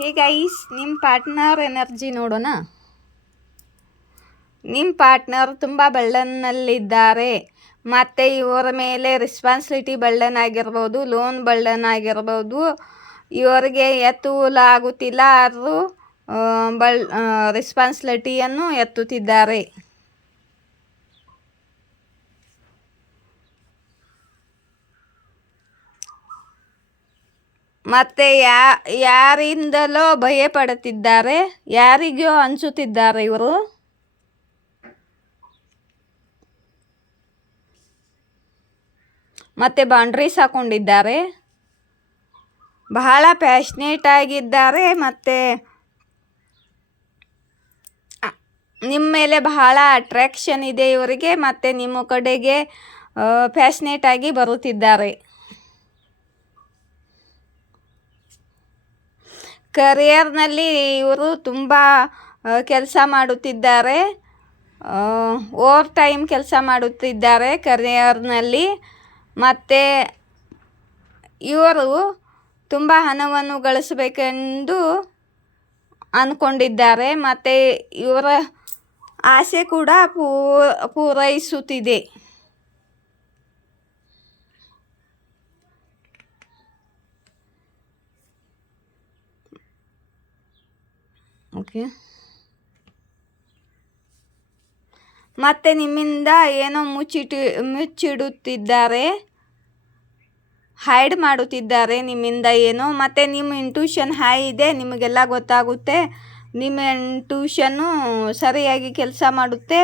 Hey guys, ನಿಮ್ಮ partner energy ನೋಡೋಣ. ನಿಮ್ಮ ಪಾರ್ಟ್ನರ್ ತುಂಬ ಬಳ್ಳನಲ್ಲಿದ್ದಾರೆ. ಮತ್ತು ಇವರ ಮೇಲೆ ರೆಸ್ಪಾನ್ಸಿಬಿಲಿಟಿ ಬರ್ಡನ್ ಆಗಿರ್ಬೋದು, ಲೋನ್ ಬರ್ಡನ್ ಆಗಿರ್ಬೋದು. ಇವರಿಗೆ ಎತ್ತಲಾಗುತ್ತಿಲ್ಲ, ಆದರೂ ರೆಸ್ಪಾನ್ಸಿಬಿಲಿಟಿಯನ್ನು ಎತ್ತುತ್ತಿದ್ದಾರೆ. ಮತ್ತು ಯಾರಿಂದಲೋ ಭಯ ಪಡುತ್ತಿದ್ದಾರೆ, ಯಾರಿಗೋ ಅನಿಸುತ್ತಿದ್ದಾರೆ ಇವರು. ಮತ್ತು ಬೌಂಡ್ರೀಸ್ ಹಾಕೊಂಡಿದ್ದಾರೆ, ಬಹಳ ಪ್ಯಾಷನೇಟ್ ಆಗಿದ್ದಾರೆ. ಮತ್ತು ನಿಮ್ಮ ಮೇಲೆ ಬಹಳ ಅಟ್ರಾಕ್ಷನ್ ಇದೆ ಇವರಿಗೆ. ಮತ್ತು ನಿಮ್ಮ ಕಡೆಗೆ ಪ್ಯಾಷನೇಟ್ ಆಗಿ ಬರುತ್ತಿದ್ದಾರೆ. ಕರಿಯರ್ನಲ್ಲಿ ಇವರು ತುಂಬ ಕೆಲಸ ಮಾಡುತ್ತಿದ್ದಾರೆ, ಓವರ್ ಟೈಮ್ ಕೆಲಸ ಮಾಡುತ್ತಿದ್ದಾರೆ ಕರಿಯರ್ನಲ್ಲಿ. ಮತ್ತು ಇವರು ತುಂಬ ಹಣವನ್ನು ಗಳಿಸಬೇಕೆಂದು ಅಂದ್ಕೊಂಡಿದ್ದಾರೆ. ಮತ್ತು ಇವರ ಆಸೆ ಕೂಡ ಪೂರೈಸುತ್ತಿದೆ. ಓಕೆ, ಮತ್ತು ನಿಮ್ಮಿಂದ ಏನೋ ಮುಚ್ಚಿಡುತ್ತಿದ್ದಾರೆ, ಹೈಡ್ ಮಾಡುತ್ತಿದ್ದಾರೆ ನಿಮ್ಮಿಂದ ಏನೋ. ಮತ್ತು ನಿಮ್ಮ ಇಂಟ್ಯೂಷನ್ ಹೈ ಇದೆ, ನಿಮಗೆಲ್ಲ ಗೊತ್ತಾಗುತ್ತೆ. ನಿಮ್ಮ ಇಂಟ್ಯೂಷನ್ನು ಸರಿಯಾಗಿ ಕೆಲಸ ಮಾಡುತ್ತೆ.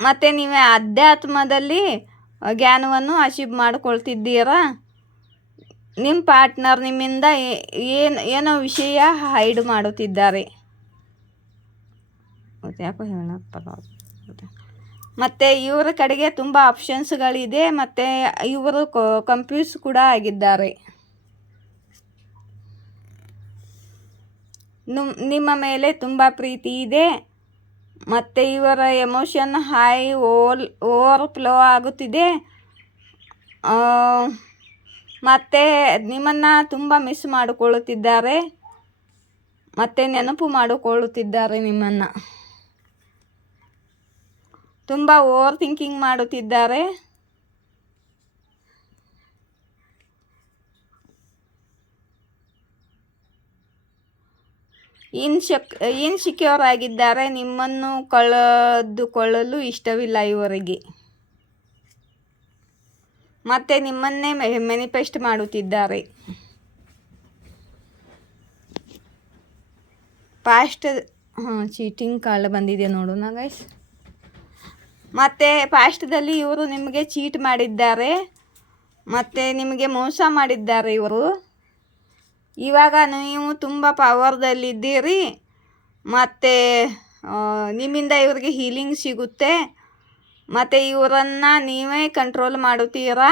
ಮತ್ತು ನೀವು ಅಧ್ಯಾತ್ಮದಲ್ಲಿ ಜ್ಞಾನವನ್ನು ಅಚೀವ್ ಮಾಡಿಕೊಳ್ತಿದ್ದೀರಾ. ನಿಮ್ಮ ಪಾರ್ಟ್ನರ್ ನಿಮ್ಮಿಂದ ಏನೋ ವಿಷಯ ಹೈಡ್ ಮಾಡುತ್ತಿದ್ದಾರೆ. ಯಾಕೋ ಹೇಳಕ್ಕೆ. ಮತ್ತು ಇವರ ಕಡೆಗೆ ತುಂಬ ಆಪ್ಷನ್ಸ್ಗಳಿದೆ. ಮತ್ತು ಇವರು ಕನ್ಫ್ಯೂಸ್ ಕೂಡ ಆಗಿದ್ದಾರೆ. ನಿಮ್ಮ ಮೇಲೆ ತುಂಬ ಪ್ರೀತಿ ಇದೆ. ಮತ್ತು ಇವರ ಎಮೋಷನ್ ಹೈ ಓವರ್ಫ್ಲೋ ಆಗುತ್ತಿದೆ. ಮತ್ತು ನಿಮ್ಮನ್ನು ತುಂಬ ಮಿಸ್ ಮಾಡಿಕೊಳ್ಳುತ್ತಿದ್ದಾರೆ. ಮತ್ತು ನೆನಪು ಮಾಡಿಕೊಳ್ಳುತ್ತಿದ್ದಾರೆ ನಿಮ್ಮನ್ನು. ತುಂಬ ಓವರ್ ಥಿಂಕಿಂಗ್ ಮಾಡುತ್ತಿದ್ದಾರೆ. ಇನ್ಸೆಕ್ಯೂರ್ ಆಗಿದ್ದಾರೆ. ನಿಮ್ಮನ್ನು ಕಳೆದುಕೊಳ್ಳಲು ಇಷ್ಟವಿಲ್ಲ ಇವರಿಗೆ. ಮತ್ತು ನಿಮ್ಮನ್ನೇ ಮ್ಯಾನಿಫೆಸ್ಟ್ ಮಾಡುತ್ತಿದ್ದಾರೆ. ಚೀಟಿಂಗ್ ಕಾರ್ಡ್ ಬಂದಿದೆ ನೋಡೋಣ ಗೈಸ್. ಮತ್ತು ಪಾಸ್ಟ್ದಲ್ಲಿ ಇವರು ನಿಮಗೆ ಚೀಟ್ ಮಾಡಿದ್ದಾರೆ, ಮತ್ತು ನಿಮಗೆ ಮೋಸ ಮಾಡಿದ್ದಾರೆ ಇವರು. ಇವಾಗ ನೀವು ತುಂಬ ಪವರ್ದಲ್ಲಿದ್ದೀರಿ. ಮತ್ತು ನಿಮ್ಮಿಂದ ಇವರಿಗೆ ಹೀಲಿಂಗ್ ಸಿಗುತ್ತೆ. ಮತ್ತು ಇವರನ್ನು ನೀವೇ ಕಂಟ್ರೋಲ್ ಮಾಡುತ್ತೀರಾ.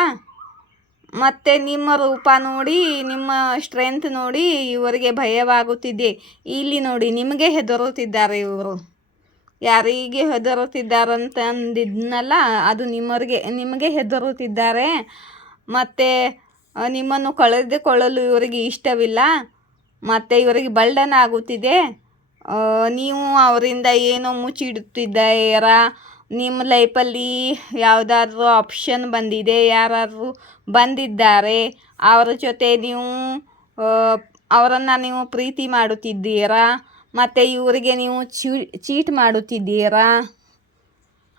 ಮತ್ತು ನಿಮ್ಮ ರೂಪ ನೋಡಿ, ನಿಮ್ಮ ಸ್ಟ್ರೆಂತ್ ನೋಡಿ ಇವರಿಗೆ ಭಯವಾಗುತ್ತಿದೆ. ಇಲ್ಲಿ ನೋಡಿ, ನಿಮಗೆ ಹೆದರುತ್ತಿದ್ದಾರೆ ಇವರು. ಯಾರಿಗೆ ಹೆದರುತ್ತಿದ್ದಾರಂತ ಅಂದಿದ್ನಲ್ಲ, ಅದು ನಿಮಗೆ ಹೆದರುತ್ತಿದ್ದಾರೆ. ಮತ್ತು ನಿಮ್ಮನ್ನು ಕಳೆದುಕೊಳ್ಳಲು ಇವರಿಗೆ ಇಷ್ಟವಿಲ್ಲ. ಮತ್ತು ಇವರಿಗೆ ಬರ್ಡನ್ ಆಗುತ್ತಿದೆ. ನೀವು ಅವರಿಂದ ಏನೋ ಮುಚ್ಚಿಡುತ್ತಿದ್ದೀರಾ. ನಿಮ್ಮ ಲೈಫಲ್ಲಿ ಯಾವುದಾದ್ರೂ ಆಪ್ಷನ್ ಬಂದಿದೆ, ಯಾರಾದರೂ ಬಂದಿದ್ದಾರೆ, ಅವರ ಜೊತೆ ಅವರನ್ನು ನೀವು ಪ್ರೀತಿ ಮಾಡುತ್ತಿದ್ದೀರಾ. ಮತ್ತು ಇವರಿಗೆ ನೀವು ಚೀಟ್ ಮಾಡುತ್ತಿದ್ದೀರಾ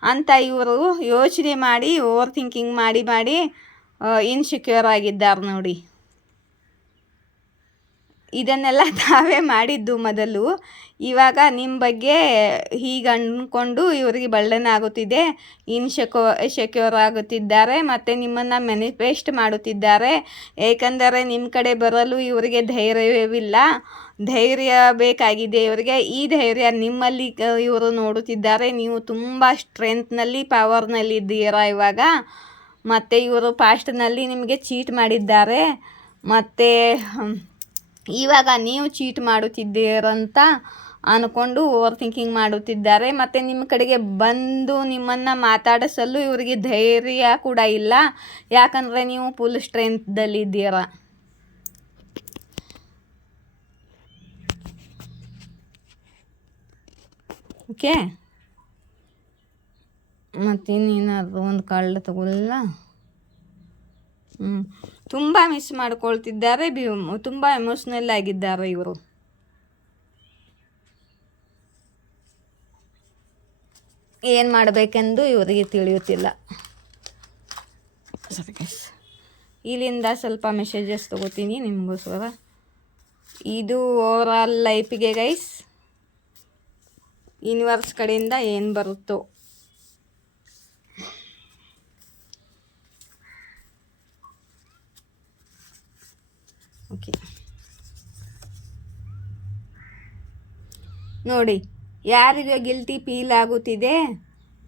ಅಂತ ಇವರು ಯೋಚನೆ ಮಾಡಿ, ಓವರ್ ಥಿಂಕಿಂಗ್ ಮಾಡಿ ಇನ್ಸೆಕ್ಯೂರ್ ಆಗಿದ್ದಾರೆ ನೋಡಿ. ಇದನ್ನೆಲ್ಲ ತಾವೇ ಮಾಡಿದ್ದು ಮೊದಲು. ಇವಾಗ ನಿಮ್ಮ ಬಗ್ಗೆ ಹೀಗೆ ಅಂದ್ಕೊಂಡು ಇವರಿಗೆ ಬರ್ಡನ್ ಆಗುತ್ತಿದೆ, ಸೆಕ್ಯೂರ್ ಆಗುತ್ತಿದ್ದಾರೆ. ಮತ್ತು ನಿಮ್ಮನ್ನು ಮ್ಯಾನಿಫೆಸ್ಟ್ ಮಾಡುತ್ತಿದ್ದಾರೆ. ಏಕೆಂದರೆ ನಿಮ್ಮ ಕಡೆ ಬರಲು ಇವರಿಗೆ ಧೈರ್ಯವಿಲ್ಲ, ಧೈರ್ಯ ಬೇಕಾಗಿದೆ ಇವರಿಗೆ. ಈ ಧೈರ್ಯ ನಿಮ್ಮಲ್ಲಿ ಇವರು ನೋಡುತ್ತಿದ್ದಾರೆ. ನೀವು ತುಂಬ ಸ್ಟ್ರೆಂತ್ನಲ್ಲಿ, ಪವರ್ನಲ್ಲಿದ್ದೀರಾ ಇವಾಗ. ಮತ್ತು ಇವರು ಪಾಸ್ಟ್ನಲ್ಲಿ ನಿಮಗೆ ಚೀಟ್ ಮಾಡಿದ್ದಾರೆ. ಮತ್ತು ಇವಾಗ ನೀವು ಚೀಟ್ ಮಾಡುತ್ತಿದ್ದೀರಂತ ಅಂದ್ಕೊಂಡು ಓವರ್ ಥಿಂಕಿಂಗ್ ಮಾಡುತ್ತಿದ್ದಾರೆ. ಮತ್ತು ನಿಮ್ಮ ಕಡೆಗೆ ಬಂದು ನಿಮ್ಮನ್ನು ಮಾತಾಡಿಸಲು ಇವರಿಗೆ ಧೈರ್ಯ ಕೂಡ ಇಲ್ಲ. ಯಾಕಂದರೆ ನೀವು ಫುಲ್ ಸ್ಟ್ರೆಂತ್ದಲ್ಲಿದ್ದೀರ. ಓಕೆ. ಮತ್ತಿನ್ನೇನಾದರೂ ಒಂದು ಕಳ್ಳ ತಗೊಲ್ಲ. ತುಂಬ ಮಿಸ್ ಮಾಡ್ಕೊಳ್ತಿದ್ದಾರೆ, ತುಂಬ ಎಮೋಷ್ನಲ್ ಆಗಿದ್ದಾರೆ ಇವರು. ಏನು ಮಾಡಬೇಕೆಂದು ಇವರಿಗೆ ತಿಳಿಯುತ್ತಿಲ್ಲ. ಸರಿ ಗೈಸ್, ಇಲ್ಲಿಂದ ಸ್ವಲ್ಪ ಮೆಸೇಜಸ್ ತೊಗೋತೀನಿ ನಿಮಗೋಸ್ಕರ. ಇದು ಓವರಾಲ್ ಲೈಫಿಗೆ ಗೈಸ್, ಯೂನಿವರ್ಸ್ ಕಡೆಯಿಂದ ಏನು ಬರುತ್ತೋ. ಓಕೆ ನೋಡಿ, ಯಾರಿಗೆ ಗಿಲ್ಟಿ ಫೀಲ್ ಆಗುತ್ತಿದೆ,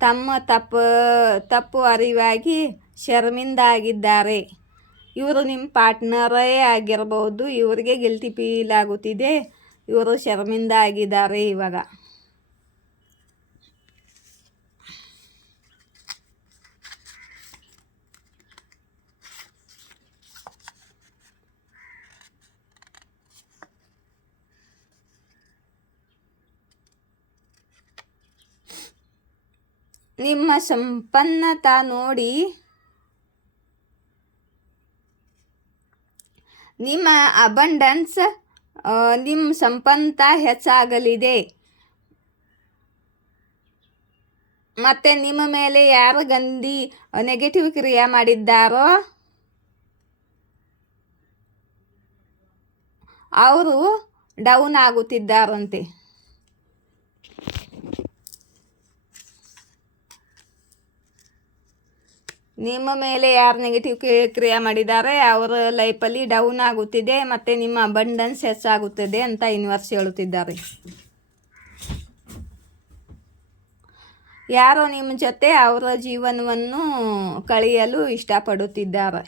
ತಮ್ಮ ತಪ್ಪು ಅರಿವಾಗಿ ಶರ್ಮಿಂದ ಆಗಿದ್ದಾರೆ. ಇವರು ನಿಮ್ಮ ಪಾರ್ಟ್ನರೇ ಆಗಿರಬಹುದು. ಇವರಿಗೆ ಗಿಲ್ಟಿ ಫೀಲ್ ಆಗುತ್ತಿದೆ, ಇವರು ಶರ್ಮಿಂದ ಆಗಿದ್ದಾರೆ ಇವಾಗ. ನಿಮ್ಮ ಸಂಪನ್ನತ ನೋಡಿ, ನಿಮ್ಮ ಅಬಂಡನ್ಸ್, ನಿಮ್ಮ ಸಂಪನ್ನತ ಹೆಚ್ಚಾಗಲಿದೆ. ಮತ್ತು ನಿಮ್ಮ ಮೇಲೆ ಯಾರು ನೆಗೆಟಿವ್ ಕ್ರಿಯೆ ಮಾಡಿದ್ದಾರೋ ಅವರು ಡೌನ್ ಆಗುತ್ತಿದ್ದಾರಂತೆ. ನಿಮ್ಮ ಮೇಲೆ ಯಾರು ನೆಗೆಟಿವ್ ಕ್ರಿಯೆ ಮಾಡಿದ್ದಾರೆ ಅವರ ಲೈಫಲ್ಲಿ ಡೌನ್ ಆಗುತ್ತಿದೆ ಮತ್ತು ನಿಮ್ಮ ಅಬಂಡನ್ಸ್ ಹೆಚ್ಚಾಗುತ್ತದೆ ಅಂತ ಯೂನಿವರ್ಸ್ ಹೇಳುತ್ತಿದ್ದಾರೆ. ಯಾರೋ ನಿಮ್ಮ ಜೊತೆ ಅವರ ಜೀವನವನ್ನು ಕಳೆಯಲು ಇಷ್ಟಪಡುತ್ತಿದ್ದಾರೆ.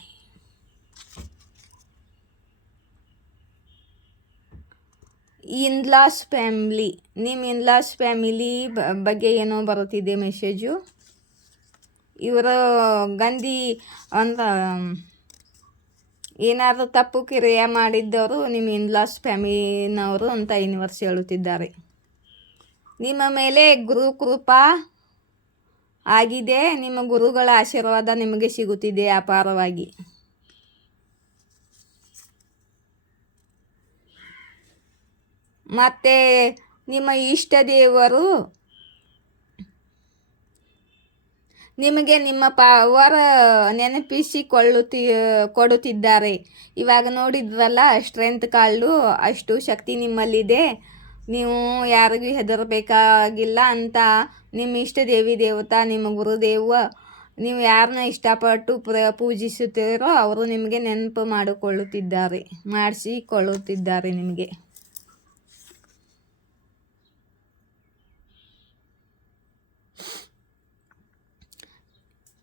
ಇನ್ಲಾಸ್ ಫ್ಯಾಮಿಲಿ, ನಿಮ್ಮ ಇನ್ಲಾಸ್ ಫ್ಯಾಮಿಲಿ ಬಗ್ಗೆ ಏನೋ ಬರುತ್ತಿದೆ ಮೆಸೇಜು. ಇವರು ಅಂತ ಏನಾದರೂ ತಪ್ಪು ಕ್ರಿಯೆ ಮಾಡಿದ್ದವರು ನಿಮ್ಮ ಇನ್ಲಾಸ್ ಫ್ಯಾಮಿಲಿನವರು ಅಂತ ಯೂನಿವರ್ಸ್ ಹೇಳುತ್ತಿದ್ದಾರೆ. ನಿಮ್ಮ ಮೇಲೆ ಗುರು ಕೃಪಾ ಆಗಿದೆ, ನಿಮ್ಮ ಗುರುಗಳ ಆಶೀರ್ವಾದ ನಿಮಗೆ ಸಿಗುತ್ತಿದೆ ಅಪಾರವಾಗಿ. ಮತ್ತು ನಿಮ್ಮ ಇಷ್ಟ ದೇವರು ನಿಮಗೆ ನಿಮ್ಮ ಪವರ್ ಕೊಡುತ್ತಿದ್ದಾರೆ. ಇವಾಗ ನೋಡಿದ್ರಲ್ಲ, ಸ್ಟ್ರೆಂತ್ ಕಾರ್ಡು, ಅಷ್ಟು ಶಕ್ತಿ ನಿಮ್ಮಲ್ಲಿದೆ. ನೀವು ಯಾರಿಗೂ ಹೆದರಬೇಕಾಗಿಲ್ಲ ಅಂತ ನಿಮ್ಮ ಇಷ್ಟ ದೇವತಾ, ನಿಮ್ಮ ಗುರುದೇವ, ನೀವು ಯಾರನ್ನ ಇಷ್ಟಪಟ್ಟು ಪೂಜಿಸುತ್ತೀರೋ ಅವರು ನಿಮಗೆ ನೆನಪು ಮಾಡಿಸಿಕೊಳ್ಳುತ್ತಿದ್ದಾರೆ ನಿಮಗೆ.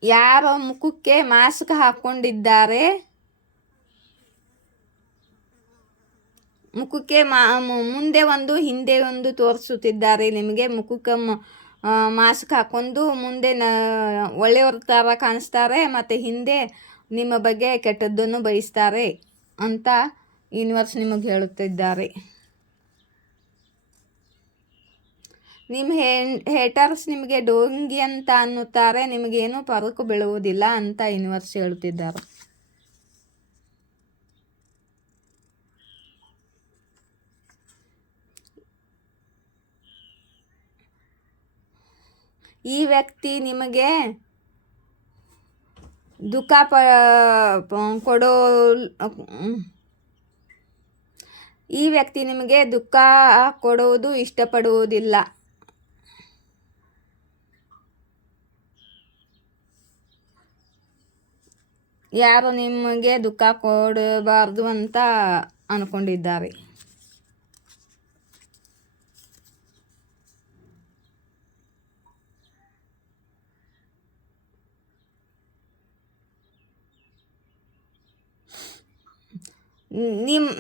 ಯಾರೋ ಮುಖಕ್ಕೆ ಮಾಸ್ಕ್ ಹಾಕ್ಕೊಂಡಿದ್ದಾರೆ, ಮುಖಕ್ಕೆ ಮುಂದೆ ಒಂದು ಹಿಂದೆ ಒಂದು ತೋರಿಸುತ್ತಿದ್ದಾರೆ ನಿಮಗೆ. ಮುಖಕ್ಕೆ ಮಾಸ್ಕ್ ಹಾಕ್ಕೊಂಡು ಮುಂದೆ ಒಳ್ಳೆಯವ್ರ ಥರ ಕಾಣಿಸ್ತಾರೆ ಮತ್ತು ಹಿಂದೆ ನಿಮ್ಮ ಬಗ್ಗೆ ಕೆಟ್ಟದ್ದನ್ನು ಬಯಸ್ತಾರೆ ಅಂತ ಯೂನಿವರ್ಸ್ ನಿಮಗೆ ಹೇಳುತ್ತಿದ್ದಾರೆ. ನಿಮ್ಮ ಹೇಟರ್ಸ್ ನಿಮಗೆ ಡೋಂಗಿ ಅಂತ ಅನ್ನುತ್ತಾರೆ, ನಿಮಗೇನು ಪರಕು ಬೀಳುವುದಿಲ್ಲ ಅಂತ ಯೂನಿವರ್ಸ್ ಹೇಳುತ್ತಿದ್ದಾರೆ. ಈ ವ್ಯಕ್ತಿ ನಿಮಗೆ ದುಃಖ ಈ ವ್ಯಕ್ತಿ ನಿಮಗೆ ದುಃಖ ಕೊಡುವುದು ಇಷ್ಟಪಡುವುದಿಲ್ಲ. ಯಾರು ನಿಮಗೆ ದುಃಖ ಕೊಡಬಾರ್ದು ಅಂತ ಅಂದ್ಕೊಂಡಿದ್ದಾರೆ.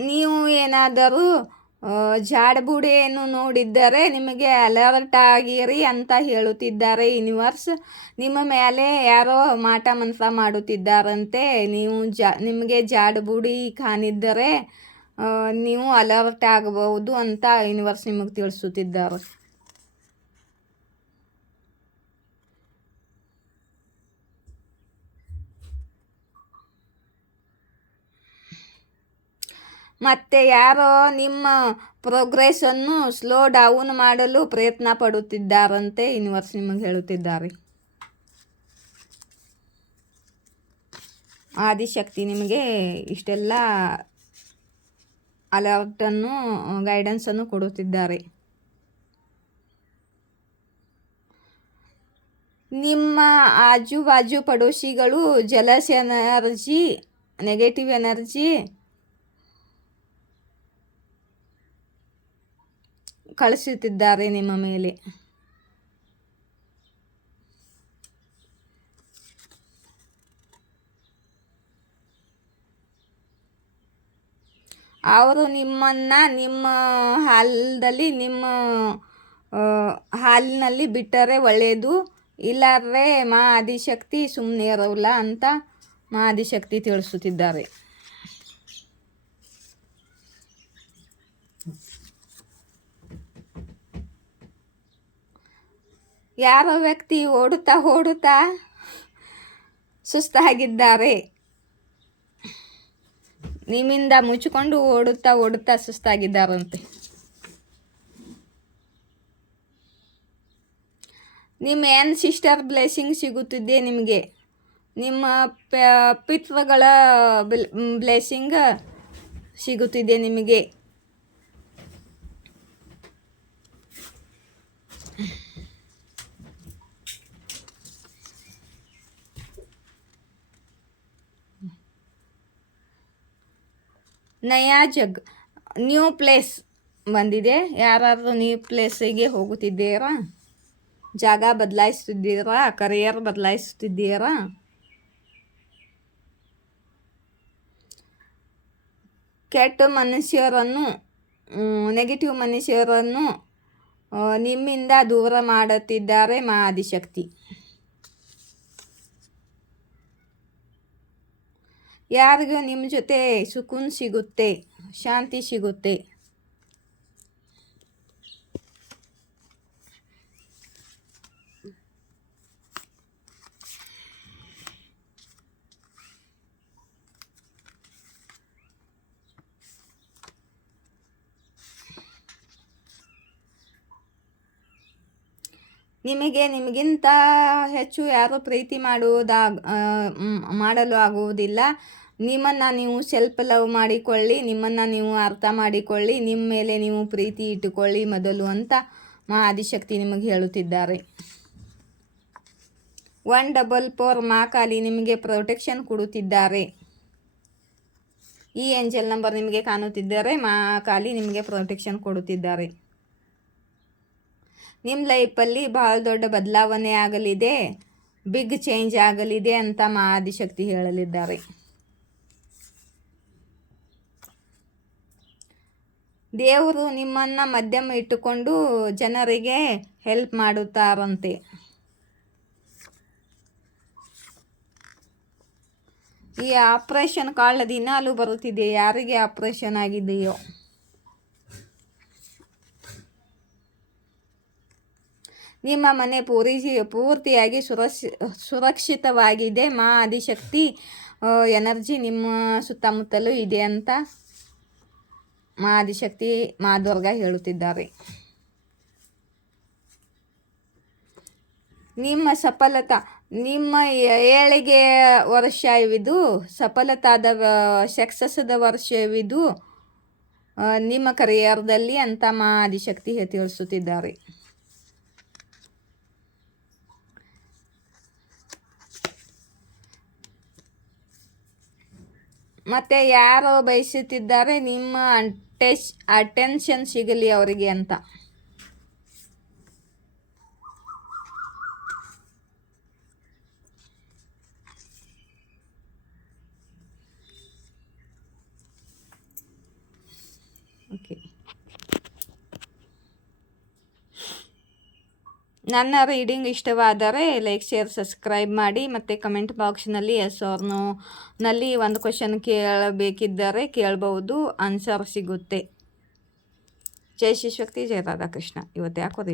ನೀವು ಏನಾದರೂ ಜಾಡಬುಡಿಯನ್ನು ನೋಡಿದ್ದರೆ ನಿಮಗೆ ಅಲರ್ಟ್ ಆಗಿರಿ ಅಂತ ಹೇಳುತ್ತಿದ್ದಾರೆ ಯೂನಿವರ್ಸ್. ನಿಮ್ಮ ಮೇಲೆ ಯಾರೋ ಮಾಟ ಮಂತ್ರ ಮಾಡುತ್ತಿದ್ದಾರಂತೆ. ನಿಮಗೆ ಜಾಡಬುಡಿ ಕಾಣಿದ್ದರೆ ನೀವು ಅಲರ್ಟ್ ಆಗಬಹುದು ಅಂತ ಯೂನಿವರ್ಸ್ ನಿಮಗೆ ತಿಳಿಸುತ್ತಿದ್ದಾರೆ. ಮತ್ತು ಯಾರೋ ನಿಮ್ಮ ಪ್ರೋಗ್ರೆಸ್ಸನ್ನು ಸ್ಲೋ ಡೌನ್ ಮಾಡಲು ಪ್ರಯತ್ನ ಪಡುತ್ತಿದ್ದಾರಂತೆ ಯೂನಿವರ್ಸ್ ನಿಮಗೆ ಹೇಳುತ್ತಿದ್ದಾರೆ. ಆದಿಶಕ್ತಿ ನಿಮಗೆ ಇಷ್ಟೆಲ್ಲ ಅಲರ್ಟನ್ನು ಗೈಡೆನ್ಸನ್ನು ಕೊಡುತ್ತಿದ್ದಾರೆ. ನಿಮ್ಮ ಆಜು ಬಾಜು ಪಡೋಶಿಗಳು ಜಲಸ್ ಎನರ್ಜಿ, ನೆಗೆಟಿವ್ ಎನರ್ಜಿ ಕಳಿಸುತ್ತಿದ್ದಾರೆ ನಿಮ್ಮ ಮೇಲೆ. ಅವರು ನಿಮ್ಮನ್ನು ನಿಮ್ಮ ಹಾಲಿನಲ್ಲಿ ಬಿಟ್ಟರೆ ಒಳ್ಳೆಯದು, ಇಲ್ಲಾದ್ರೆ ಮಾ ಆದಿಶಕ್ತಿ ಸುಮ್ಮನೆ ಇರೋಲ್ಲ ಅಂತ ಮಾ ಆದಿಶಕ್ತಿ ತಿಳಿಸುತ್ತಿದ್ದಾರೆ. ಯಾರೋ ವ್ಯಕ್ತಿ ಓಡುತ್ತಾ ಸುಸ್ತಾಗಿದ್ದಾರೆ. ನಿಮ್ಮಿಂದ ಮುಚ್ಚಿಕೊಂಡು ಓಡುತ್ತಾ ಸುಸ್ತಾಗಿದ್ದಾರಂತೆ. ನಿಮ್ಮ ಸಿಸ್ಟರ್ ಬ್ಲೆಸ್ಸಿಂಗ್ ಸಿಗುತ್ತಿದೆ ನಿಮಗೆ. ನಿಮ್ಮ ಪಿತೃಗಳ ಬ್ಲೆಸ್ಸಿಂಗ್ ಸಿಗುತ್ತಿದೆ ನಿಮಗೆ. ನಯಾ ಜಗ್, ನ್ಯೂ ಪ್ಲೇಸ್ ಬಂದಿದೆ. ಯಾರಾದರೂ ನ್ಯೂ ಪ್ಲೇಸಿಗೆ ಹೋಗುತ್ತಿದ್ದೀರಾ? ಜಾಗ ಬದಲಾಯಿಸುತ್ತಿದ್ದೀರಾ? ಕರಿಯರ್ ಬದಲಾಯಿಸುತ್ತಿದ್ದೀರಾ? ಕೆಟ್ಟ ಮನುಷ್ಯರನ್ನು, ನೆಗೆಟಿವ್ ಮನುಷ್ಯರನ್ನು ನಿಮ್ಮಿಂದ ದೂರ ಮಾಡುತ್ತಿದ್ದಾರೆ ಮಾ ಆದಿಶಕ್ತಿ. ಯಾರಿಗೂ ನಿಮ್ಮ ಜೊತೆ ಸುಕೂನ್ ಸಿಗುತ್ತೆ, ಶಾಂತಿ ಸಿಗುತ್ತೆ. ನಿಮಗಿಂತ ಹೆಚ್ಚು ಯಾರೂ ಪ್ರೀತಿ ಮಾಡಲು ಆಗುವುದಿಲ್ಲ. ನಿಮ್ಮನ್ನು ನೀವು ಸೆಲ್ಫ್ ಲವ್ ಮಾಡಿಕೊಳ್ಳಿ, ನಿಮ್ಮನ್ನು ನೀವು ಅರ್ಥ ಮಾಡಿಕೊಳ್ಳಿ, ನಿಮ್ಮ ಮೇಲೆ ನೀವು ಪ್ರೀತಿ ಇಟ್ಟುಕೊಳ್ಳಿ ಮೊದಲು ಅಂತ ಮಾ ಆದಿಶಕ್ತಿ ನಿಮಗೆ ಹೇಳುತ್ತಿದ್ದಾರೆ. 144 ಮಾ ಕಾಳಿ ನಿಮಗೆ ಪ್ರೊಟೆಕ್ಷನ್ ಕೊಡುತ್ತಿದ್ದಾರೆ. ಈ ಏಂಜಲ್ ನಂಬರ್ ನಿಮಗೆ ಕಾಣುತ್ತಿದ್ದರೆ ಮಾ ಕಾಳಿ ನಿಮಗೆ ಪ್ರೊಟೆಕ್ಷನ್ ಕೊಡುತ್ತಿದ್ದಾರೆ. ನಿಮ್ಮ ಲೈಫಲ್ಲಿ ಬಹಳ ದೊಡ್ಡ ಬದಲಾವಣೆ ಆಗಲಿದೆ, ಬಿಗ್ ಚೇಂಜ್ ಆಗಲಿದೆ ಅಂತ ಮಾ ಆದಿಶಕ್ತಿ ಹೇಳಲಿದ್ದಾರೆ. ದೇವರು ನಿಮ್ಮನ್ನು ಮಧ್ಯಮ ಇಟ್ಟುಕೊಂಡು ಜನರಿಗೆ ಹೆಲ್ಪ್ ಮಾಡುತ್ತಾರಂತೆ. ಈ ಆಪ್ರೇಷನ್ ಕಾಳ ದಿನಾಲು ಬರುತ್ತಿದೆ. ಯಾರಿಗೆ ಆಪ್ರೇಷನ್ ಆಗಿದೆಯೋ ನಿಮ್ಮ ಮನೆ ಪೂರ್ತಿಯಾಗಿ ಸುರಕ್ಷಿತವಾಗಿದೆ. ಮಾ ಆದಿಶಕ್ತಿ ಎನರ್ಜಿ ನಿಮ್ಮ ಸುತ್ತಮುತ್ತಲೂ ಇದೆ ಅಂತ ಮಾ ಆದಿಶಕ್ತಿ ಮಾ ದುರ್ಗಾ ಹೇಳುತ್ತಿದ್ದಾರೆ. ನಿಮ್ಮ ನಿಮ್ಮ ಏಳಿಗೆ ವರ್ಷವಿದು, ಸಫಲತಾದ ಸಕ್ಸಸ್ದ ವರ್ಷವಿದು ನಿಮ್ಮ ಕರಿಯರ್ದಲ್ಲಿ ಅಂತ ಮಾ ಆದಿಶಕ್ತಿ ತಿಳಿಸುತ್ತಿದ್ದಾರೆ. ಮತ್ತು ಯಾರು ಬಯಸುತ್ತಿದ್ದಾರೆ ನಿಮ್ಮ ಅಟೆನ್ಷನ್ ಸಿಗಲಿ ಅವರಿಗೆ ಅಂತ. ಓಕೆ, ನನ್ನ ರೀಡಿಂಗ್ ಇಷ್ಟವಾದರೆ ಲೈಕ್, ಶೇರ್, ಸಬ್ಸ್ಕ್ರೈಬ್ ಮಾಡಿ. ಮತ್ತು ಕಮೆಂಟ್ ಬಾಕ್ಸ್ನಲ್ಲಿ ಎಸ್ ಆರ್ ನೋ ನಲ್ಲಿ ಒಂದು ಕ್ವೆಶನ್ ಕೇಳಬೇಕಿದ್ದರೆ ಕೇಳಬಹುದು, ಆನ್ಸರ್ ಸಿಗುತ್ತೆ. ಜೈ ಶ್ರೀ ಶಕ್ತಿ, ಜೈ ರಾಧಾಕೃಷ್ಣ. ಇವತ್ತು ಯಾಕೋ